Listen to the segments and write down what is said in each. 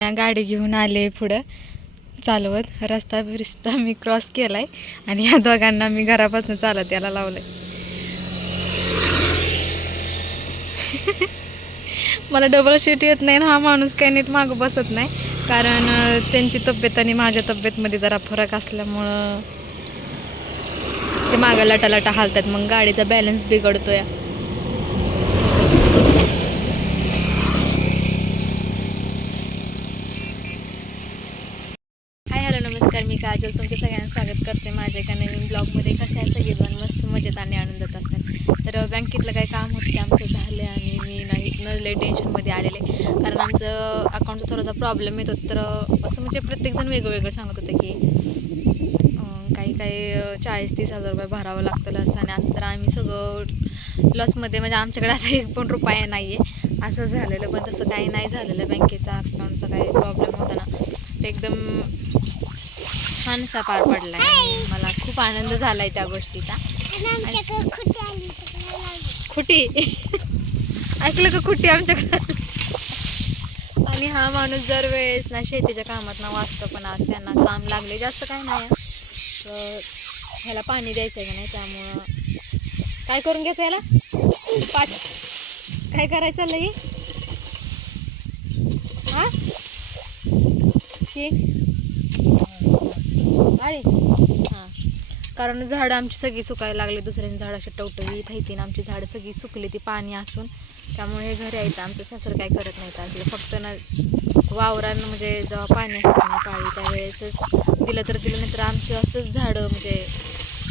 गाडी घेऊन आले पुढं चालवत. रस्ता बिस्ता मी क्रॉस केलाय आणि या दोघांना मी घरापासून चालत यायला लावलंय. मला डबल शीट येत नाही. हा माणूस काही नीट मागं बसत नाही, कारण त्यांची तब्येत आणि माझ्या तब्येतमध्ये जरा फरक असल्यामुळं ते मागं लटालटा हालतात, मग गाडीचा बॅलन्स बिघडतो या. नमस्कार, मी काजल तुमच्या सगळ्यांना स्वागत करते माझ्या एका नवीन ब्लॉगमध्ये. कसे आहे सगळेजण? मस्त मजेत आणि आनंदात असेल. तर बँकेतलं काही काम होतं ते आमचं झालं आणि मी नाही लय टेन्शनमध्ये आलेले, कारण आमचं अकाउंटचा थोडासा प्रॉब्लेम येत होता. तर असं म्हणजे प्रत्येकजण वेगळं सांगत होतं की काही 40-30 हजार रुपये भरावं लागतं असं, आणि आता तर आम्ही सगळं लॉसमध्ये, म्हणजे आमच्याकडे आता 1 पण रुपया नाही आहे असं झालेलं. पण तसं काही नाही झालेलं. बँकेचा अकाउंटचा काही प्रॉब्लेम होता ना, ते एकदम छानसा पार पडला आहे. मला खूप आनंद झाला आहे त्या गोष्टीचा. खुटी ऐकलं का? खुटी आमच्याकडे. आणि हा माणूस दरवेळेस ना शेतीच्या कामात ना वाचतो, पण आज त्यांना काम लागले. जास्त काय नाही, तर ह्याला पाणी द्यायचं आहे का नाही, त्यामुळं काय करून घ्यायचं याला पाठ. काय करायचं चाललंय हा अरे हां, कारण झाडं आमची सगळी सुकायला लागली. दुसऱ्यांची झाडं अशी टवटवीत येते ना, आमची झाडं सगळी सुकली ती पाणी असून. त्यामुळे हे घरी यायचं आमचं सासर काय करत नाही असलं, फक्त ना वावरांना म्हणजे जेव्हा पाणी असतं ना पाळी त्यावेळेसच दिलं तर दिलं, नाही तर आमचं असंच झाडं म्हणजे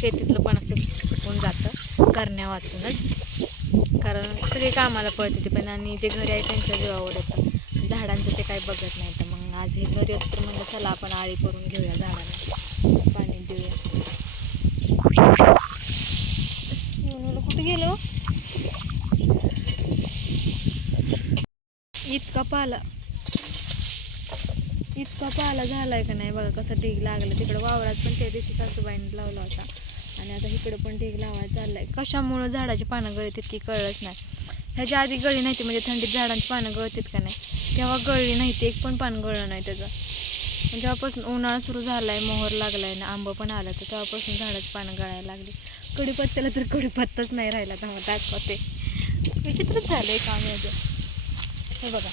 शेतीतलं पण असं सुकून जातं करण्या वाचूनच. कारण सगळे कामाला पळते ते पण, आणि जे घरी आहे त्यांच्या जीवावर येतं. झाडांचं ते काही बघत नाही. तर मग आज हे घरी येत तर म्हणलं चला आपण आळी करून घेऊया, झाडांना पाणी देऊया. कुठे गेलो? इतका पाला झालाय का नाही बघा, कसा ढीग लागला. तिकडं वावरात पण त्या दिवशी सासूबाईने लावला होता, आणि आता इकडं पण ढीग लावायला चाललाय. कशामुळं झाडाची पानं गळतात की कळलंच नाही. ह्याच्या आधी गळी नाही ती, म्हणजे थंडीत झाडांची पानं गळतात का नाही तेव्हा गळली नाही ती, एक पण पान गळलं नाही त्याचं. जेव्हापासून उन्हाळा सुरू झालाय, मोहर लागलाय ना, आंबं पण आलं, तर तेव्हापासून झाडाची पानं गळायला लागली. कडीपत्त्याला तर कडीपत्ताच नाही राहिला. तेव्हा दाखवते, विचित्रच झालंय काम याचं. हे बघा,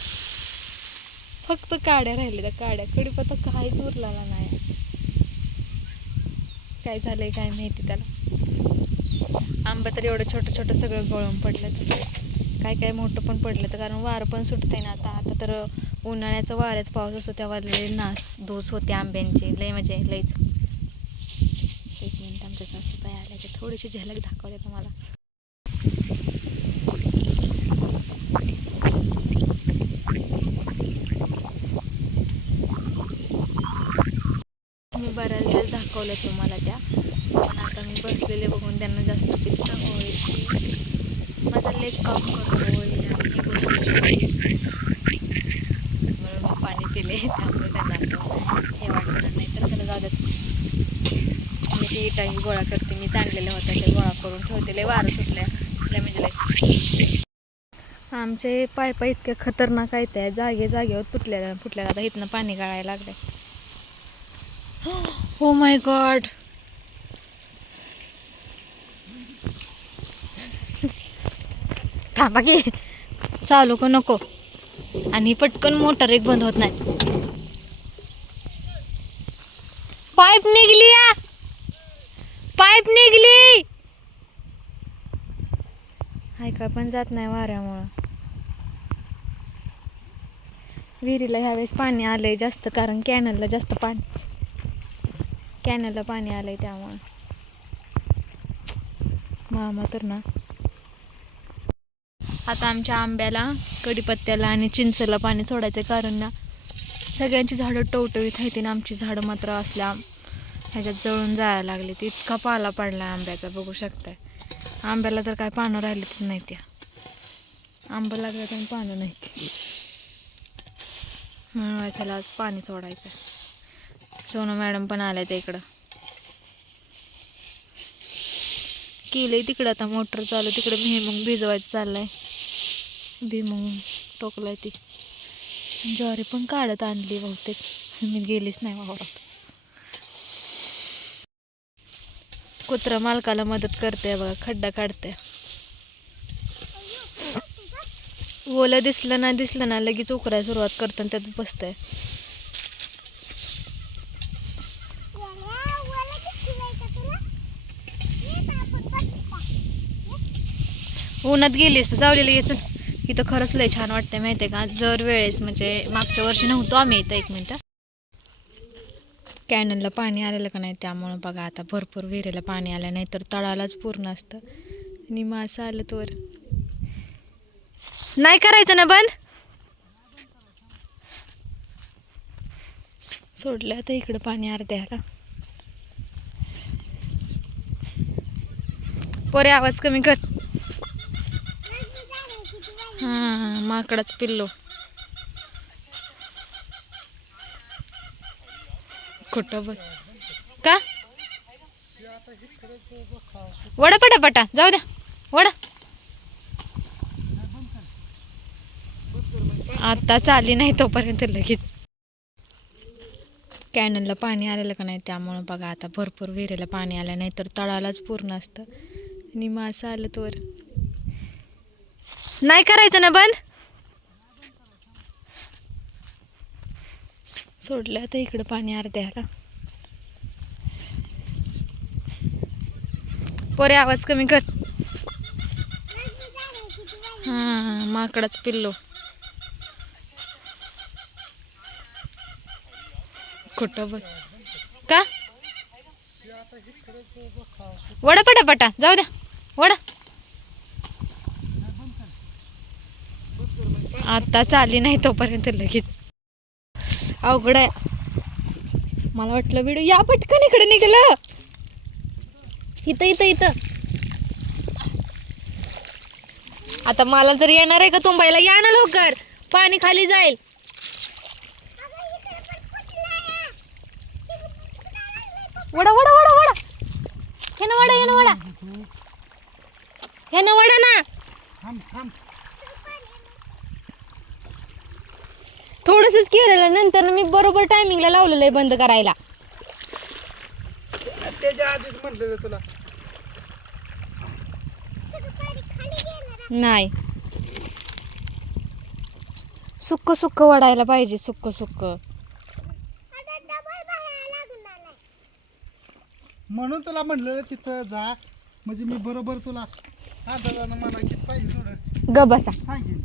फक्त काड्या राहिल्या, त्या काड्या. कडीपत्ता काहीच उरलेला नाही. काय झालंय काय माहिती त्याला. आंबा तर एवढं छोटं सगळं गळून पडलं, काय मोठं पण पडलं. तर कारण वारं पण सुटतंय ना आता तर उन्हाळ्याचं वाऱ्याचं पाऊस असतो तेव्हा लय धूस होते आंब्यांची, लय म्हणजे लयच. एक मिनिट, आमच्या सासूबाई आल्या की थोडीशी झलक दाखवते तुम्हाला. मी बऱ्याच वेळेस दाखवलं तुम्हाला त्या, पण आता मी बसलेले बघून त्यांना जास्त पित्त होईल, माझा लेग काम करतो आणि हे बसले म्हणून मी पाणी पिले, त्यामुळे त्यांना असं हे वाटलं. नाही तर त्याला जाऊ देत. मी ती इटाही गोळा करते, मी जाणलेल्या होत्या ते गोळा करून ठेवते. लय वारं सुटल्या म्हणजे आमचे पायपा इतके खतरनाक आहेत, त्या जागेवर फुटल्या. आता इथनं पाणी गळायला लागलंय. ओ माय गॉड, थांबा की, चालू का नको. आणि पटकन मोटर एक बंद होत नाही. पाईप निघली, पाईप निघली. ऐका पण जात नाही वाऱ्यामुळं. विहिरीला ह्यावेळेस पाणी आलंय जास्त, कारण कॅनलला पाणी आलंय, त्यामुळं मामा तर ना. आता आमच्या आंब्याला, कडीपत्त्याला आणि चिंचेला पाणी सोडायचं, कारण ना सगळ्यांची झाडं टवटवीत आहेत ना, आमची झाडं मात्र असल्या ह्याच्यात जळून जायला लागली. ती इतका पाला पडला आंब्याचा, बघू शकताय. आंब्याला तर काय पानं राहिलीच नाही, त्या आंबा लागला तर पानं नाही ती. म्हणून आज पाणी सोडायचं. सोनू मॅडम पण आल्या त्या इकडं, केलंय तिकडं आता मोटर चालू. तिकडं भुईमुग भिजवायचं चाललंय, भुईमुग टोकलाय ती. ज्वारी पण काढत आणली बहुतेक, मी गेलीच नाही वावरात. कुत्रा मालकाला मदत करते बघा, खड्डा काढते. ओलं दिसलं ना लगेच उकरायला सुरुवात करतं आणि त्यात बसतंय. उन्हात गेलीस तू, सावलीला घ्यायचं इथं. खरंच लय छान वाटतंय माहितीये का. जर वेळेस म्हणजे मागच्या वर्षी नव्हतो आम्ही इथं. एक मिनिट, कॅनलला पाणी आलेलं का नाही त्यामुळं बघा आता भरपूर विहिरीला पाणी आलं, नाही तर तळालाच पूर्ण असतं. आणि मासं आलं तर नाही करायचं ना बंद. सोडलं आता इकडं पाणी अर्ध्याला. पोरे आवाज कमी कर. हा, माकडाच पिल्लो. कुठं बघ का वडा पटापटा जाऊ द्या. वडा आताच आली नाही तोपर्यंत लगेच. कॅनलला पाणी आलेलं का नाही त्यामुळं बघा आता भरपूर विहिरीला पाणी आलं, नाही तर तळालाच पूर्ण असतं. आणि मासं आलं तर नाही करायचं ना बंद. सोडलं आता इकडं पाणी अर्ध्याला. पोरे आवाज कमी कर. हा, माकडाच पिल्लो. कुठं बघ का वडा पटापटा जाऊ द्या. वडा आताच आली नाही तोपर्यंत लगेच. अवघड आहे. मला वाटलं व्हिडिओ या पटकन इकडे निघालं. इथं इथं इथं आता मला जर येणार आहे का तुंबायला, या ना लवकर, पाणी खाली जाईल. वडा वडा वडा वडा हे ना वडा, हे ना वडा, हे ना वडा ना. थोडंसंच केलेलं, नंतर मी बरोबर टायमिंगला लावलेलं आहे बंद करायला. त्याच्या आधीच म्हटलेलं तुला नाही. सुक्क सुक्क वडायला पाहिजे, सुक्क सुक्क. म्हणून तुला म्हटलेलं तिथं जा, म्हणजे मी बरोबर तुला अंदाजानं मला किती पाहिजे थोडं ग बसा. सांगेन.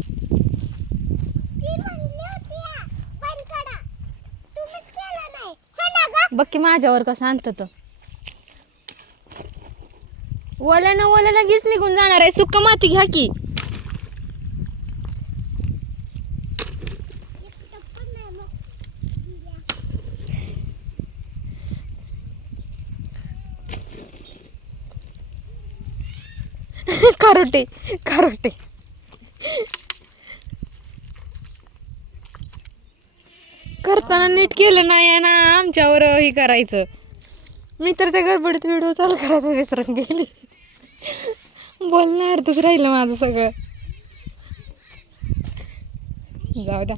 बघ की माझ्यावर कसं आणतं. ओला ना ओला लगेच निघून जाणार आहे. सुक्क माती घ्या की. कारोटे कारोटे. करताना नीट केलं नाही ना, आमच्यावर हे करायचं. मी तर त्या गडबडीत व्हिडिओ चालू करायचं विसरून गेली. बोलणं अर्धच राहिलं माझं सगळं. जाऊ द्या.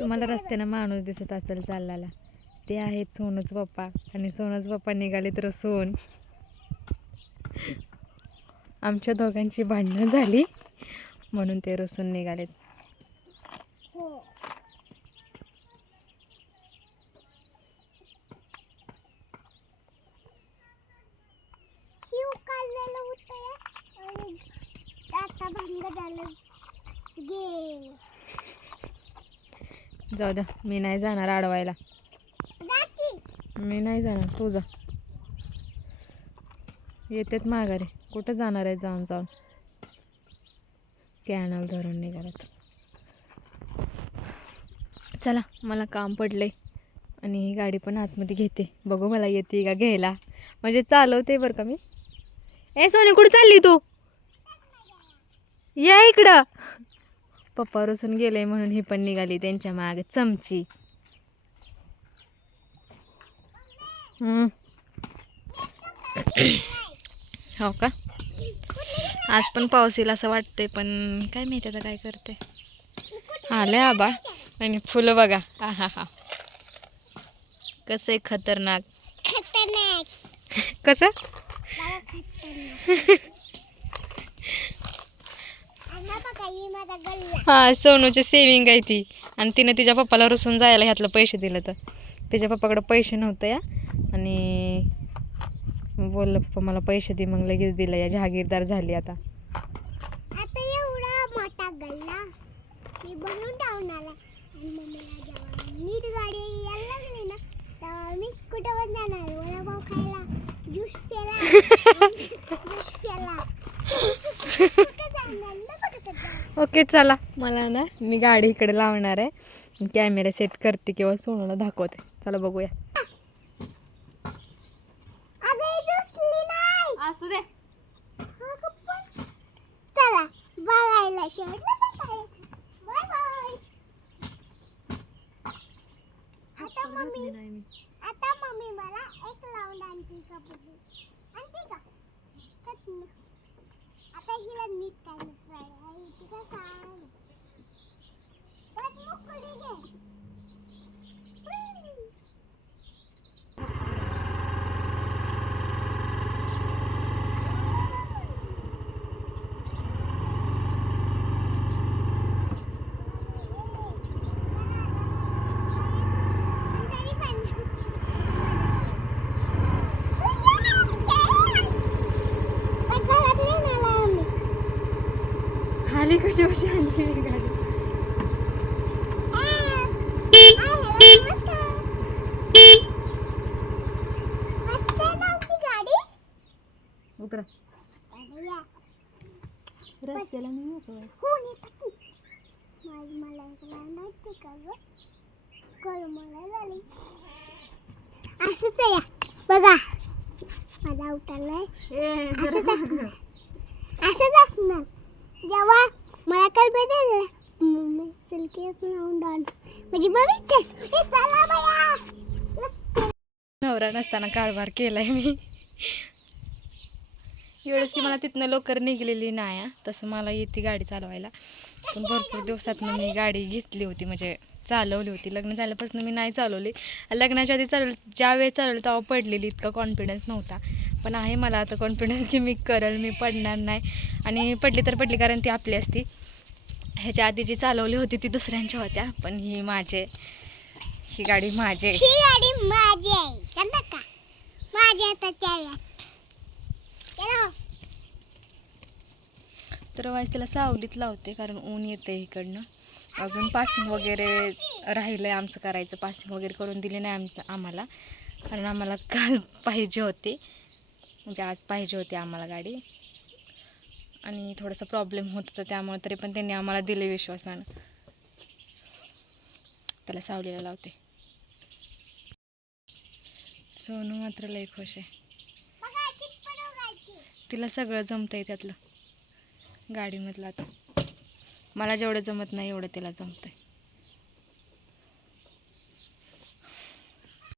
तुम्हाला रस्त्यानं माणूस दिसत असेल चाललेला, ते आहेत सोनूच पप्पा. आणि सोनूच पप्पा निघाले तर सोन. आमच्या दोघांची भांडणं झाली म्हणून ते रुसून निघालेत. जाऊ द्या, मी नाही जाणार अडवायला. मी नाही जाणार, तू जा. येतेत माघारी, कुठं जाणार आहे जाऊन जाऊन. कॅनल धरून निघालात. चला, मला काम पडलंय आणि ही गाडी पण आतमध्ये घेते. बघू मला येते का घ्यायला, म्हणजे चालवते बरं का मी. ए सोनी, कुठं चालली तू? या इकडं. पप्पा रुसून गेले म्हणून ही पण निघाली त्यांच्या मागे चमची. हो का. आज पण पाऊस येईल असं वाटतंय, पण काय माहिती आता काय करते. आले आबा आणि फुलं बघा. हा हा हा, कसं आहे खतरनाक. कसं हा, सोनूची सेविंग आहे ती. आणि तिने तिच्या पप्पाला रुसून जायला ह्यातलं पैसे दिलं, तर तिच्या पप्पाकडे पैसे नव्हते या, आणि बोललं पप्पा मला पैसे दे, मग लगेच दिलं. या जहागीरदार झाली आता. एवढा मोठा गल्ला मी बनवून टाकणार आणि मम्मीला जेव्हा नीट गाडी यायला लागली ना तेव्हा मी कुठं पण जाणार, वडापाव खायला, ज्यूस प्यायला. कुठं जाणार ना, कुठं जाणार. ओके चला, मला ना मी गाडी इकडे लावणार आहे, कॅमेरा सेट करते किंवा सोनूला दाखवते. चला बघूया. असू दे. चला बघायला शेवट. Bye bye. आता मम्मी मला एक लावून आणते का बघू. आणते का आता हिला नीट काय आहे तिला काय मोकळी घे. आली कशी कशी आणली गाडी. उतरा रस्त्याला नाही होतो. असंच या बघा माझा उतरलाय. असंच असणार जेव्हा मला काल भेटेल मम्मी चल की लावून डाल म्हणजे बघितलं. चला बया, नवरा नसताना कारभार केलाय मी. एवढंच की मला तिथनं लवकर निघलेली नाही हा. तसं मला येते गाडी चालवायला, पण भरपूर दिवसातनं मी गाडी घेतली होती, म्हणजे चालवली होती. लग्न झाल्यापासून मी नाही चालवली. लग्नाच्या आधी ज्या वेळेस चालवली तेव्हा पडलेली, इतका कॉन्फिडन्स नव्हता. पण आहे मला आता कॉन्फिडन्स की मी करल, मी पडणार नाही. आणि पडली तर पडली, कारण ती आपली असती. ह्याच्या आधी जी चालवली होती ती दुसऱ्यांच्या होत्या, पण ही गाडी माझी आहे. ही गाडी माझी आहे त्यांना का माझ्या हाताच्या तर वाईस त्याला सावलीत लावते, कारण ऊन येते इकडनं. अजून पासिंग वगैरे राहिलं आहे आमचं करायचं. पासिंग वगैरे करून दिली नाही आम्हाला, कारण आम्हाला काल पाहिजे होते, म्हणजे आज पाहिजे होती आम्हाला गाडी. आणि थोडासा प्रॉब्लेम होत होता, त्यामुळे तरी पण त्यांनी आम्हाला दिले विश्वासानं. त्याला सावलीला लावते. सोनू मात्र लई खुश आहे. तिला सगळं जमतंय त्यातलं गाडीमधलं. आता मला जेवढं जमत नाही एवढं तिला जमतंय.